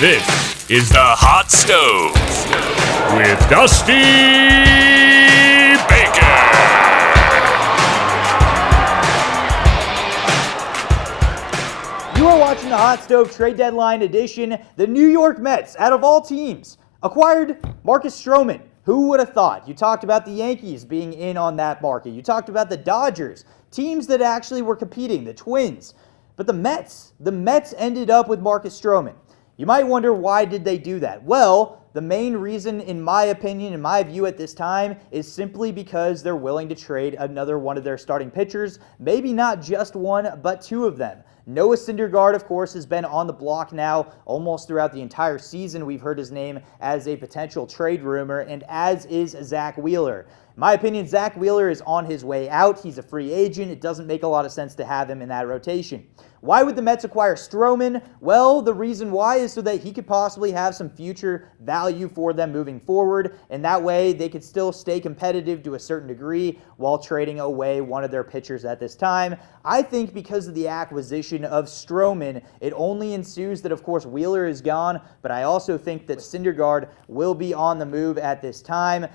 This is the Hot Stove with Dusty Baker. You are watching the Hot Stove Trade Deadline Edition. The New York Mets, out of all teams, acquired Marcus Stroman. Who would have thought? You talked about the Yankees being in on that market. You talked about the Dodgers, teams that actually were competing, the Twins. But the Mets ended up with Marcus Stroman. You might wonder, why did they do that? Well, the main reason, in my opinion, in my view at this time, is simply because they're willing to trade another one of their starting pitchers. Maybe not just one, but two of them. Noah Syndergaard, of course, has been on the block now almost throughout the entire season. We've heard his name as a potential trade rumor, and as is Zach Wheeler. In my opinion, Zach Wheeler is on his way out. He's a free agent. It doesn't make a lot of sense to have him in that rotation. Why would the Mets acquire Stroman? Well, the reason why is so that he could possibly have some future value for them moving forward, and that way they could still stay competitive to a certain degree while trading away one of their pitchers at this time. I think because of the acquisition of Stroman, it only ensues that, of course, Wheeler is gone, but I also think that Syndergaard will be on the move at this time.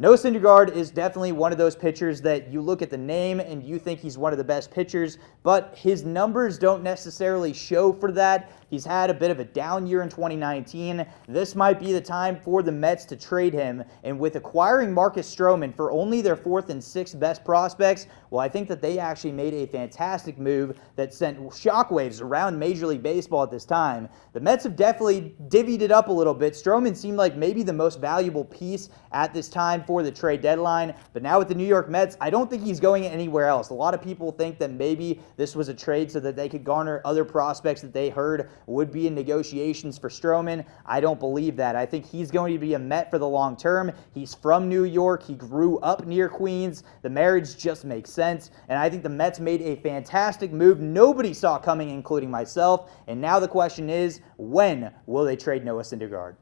Noah Syndergaard is definitely one of those pitchers that you look at the name and you think he's one of the best pitchers, but his numbers don't necessarily show for that. He's had a bit of a down year in 2019. This might be the time for the Mets to trade him, and with acquiring Marcus Stroman for only their fourth and sixth best prospects, well, I think that they actually made a fantastic move that sent shockwaves around Major League Baseball at this time. The Mets have definitely divvied it up a little bit. Stroman seemed like maybe the most valuable piece at this time for the trade deadline, but now with the New York Mets, I don't think he's going anywhere else. A lot of people think that maybe this was a trade so that they could garner other prospects that they heard would be in negotiations for Stroman. I don't believe that. I think he's going to be a Met for the long term. He's from New York. He grew up near Queens. The marriage just makes sense, and I think the Mets made a fantastic move nobody saw coming, including myself, and now the question is, when will they trade Noah Syndergaard?